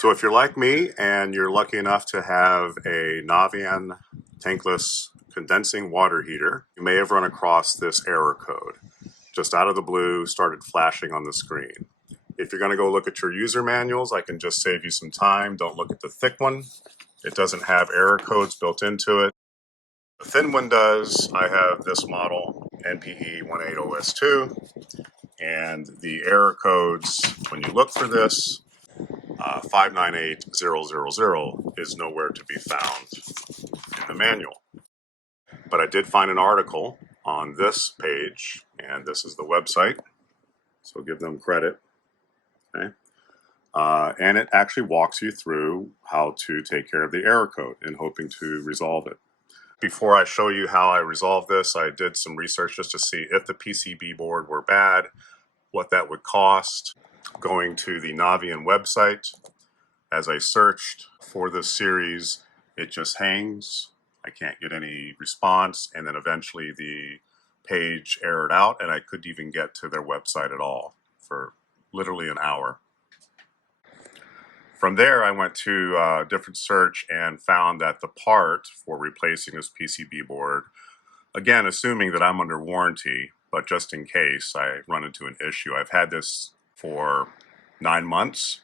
So if you're like me and you're lucky enough to have a Navien tankless condensing water heater, you may have run across this error code. Just out of the blue, started flashing on the screen. If you're going to go look at your user manuals, I can just save you some time. Don't look at the thick one. It doesn't have error codes built into it. The thin one does. I have this model, NPE 18OS2, and the error codes, when you look for this, 598000 is nowhere to be found in the manual. But I did find an article on this page, and this is the website, so give them credit. Okay. And it actually walks you through how to take care of the error code and hoping to resolve it. Before I show you how I resolved this, I did some research just to see if the PCB board were bad, what that would cost. Going to the Navien website, as I searched for this series, it just hangs. I can't get any response, and then eventually the page errored out, and I couldn't even get to their website at all for literally an hour. From there, I went to a different search and found that the part for replacing this PCB board, again, assuming that I'm under warranty, but just in case I run into an issue, I've had this for 9 months.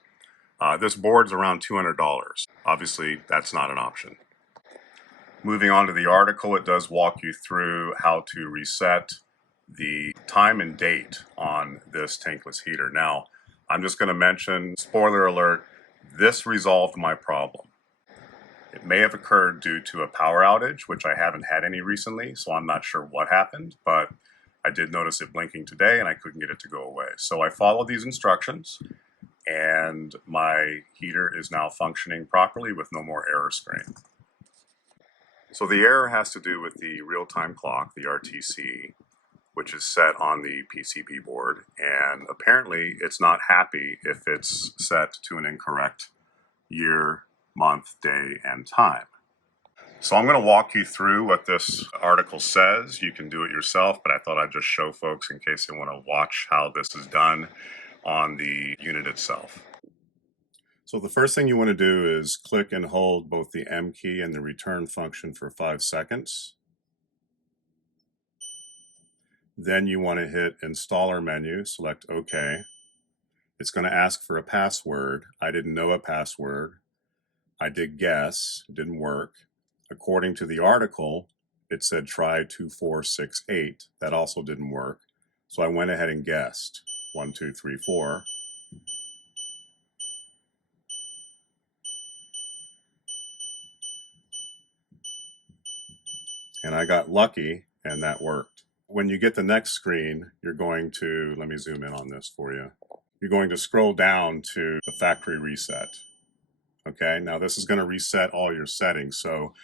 This board's around $200. Obviously, that's not an option. Moving on to the article, it does walk you through how to reset the time and date on this tankless heater. Now, I'm just going to mention, spoiler alert, this resolved my problem. It may have occurred due to a power outage, which I haven't had any recently, so I'm not sure what happened, but I did notice it blinking today and I couldn't get it to go away. So I followed these instructions, and my heater is now functioning properly with no more error screen. So the error has to do with the real-time clock, the RTC, which is set on the PCB board, and apparently it's not happy if it's set to an incorrect year, month, day, and time. So I'm going to walk you through what this article says. You can do it yourself, but I thought I'd just show folks in case they want to watch how this is done on the unit itself. So the first thing you want to do is click and hold both the M key and the return function for 5 seconds. Then you want to hit Installer menu, select OK. It's going to ask for a password. I didn't know a password. I did guess, it didn't work. According to the article, it said try 2468. That also didn't work. So I went ahead and guessed 1, 2, 3, 4. And I got lucky, and that worked. When you get the next screen, you're going to, let me zoom in on this for you. You're going to scroll down to the factory reset. Okay, now this is going to reset all your settings. So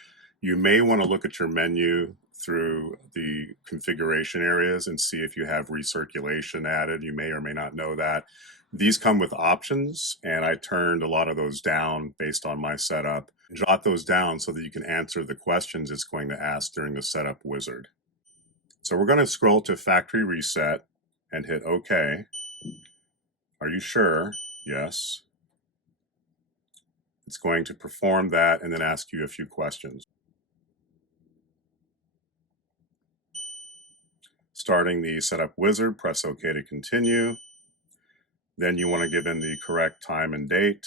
you may want to look at your menu through the configuration areas and see if you have recirculation added. You may or may not know that. These come with options, and I turned a lot of those down based on my setup. Jot those down so that you can answer the questions it's going to ask during the setup wizard. So we're going to scroll to factory reset and hit OK. Are you sure? Yes. It's going to perform that and then ask you a few questions. Starting the setup wizard, press OK to continue. Then you want to give in the correct time and date.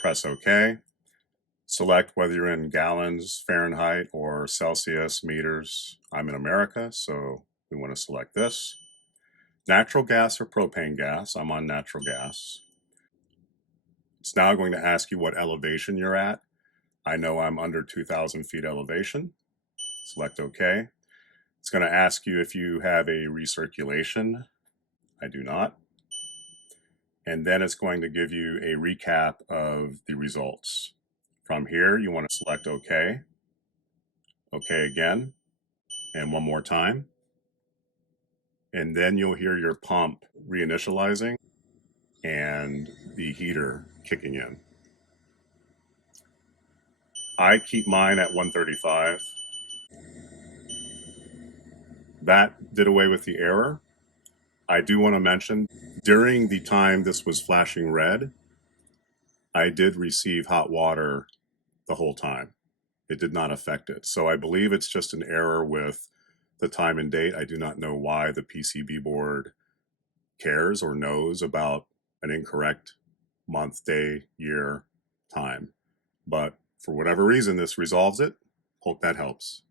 Press OK. Select whether you're in gallons, Fahrenheit, or Celsius, meters. I'm in America, so we want to select this. Natural gas or propane gas. I'm on natural gas. It's now going to ask you what elevation you're at. I know I'm under 2,000 feet elevation. Select OK. It's going to ask you if you have a recirculation. I do not. And then it's going to give you a recap of the results. From here, you want to select OK. OK again. And one more time. And then you'll hear your pump reinitializing and the heater kicking in. I keep mine at 135. that did away with the error. I do want to mention during the time this was flashing red, I did receive hot water the whole time. It did not affect it. So I believe it's just an error with the time and date. I do not know why the PCB board cares or knows about an incorrect month, day, year, time. But for whatever reason, this resolves it. Hope that helps.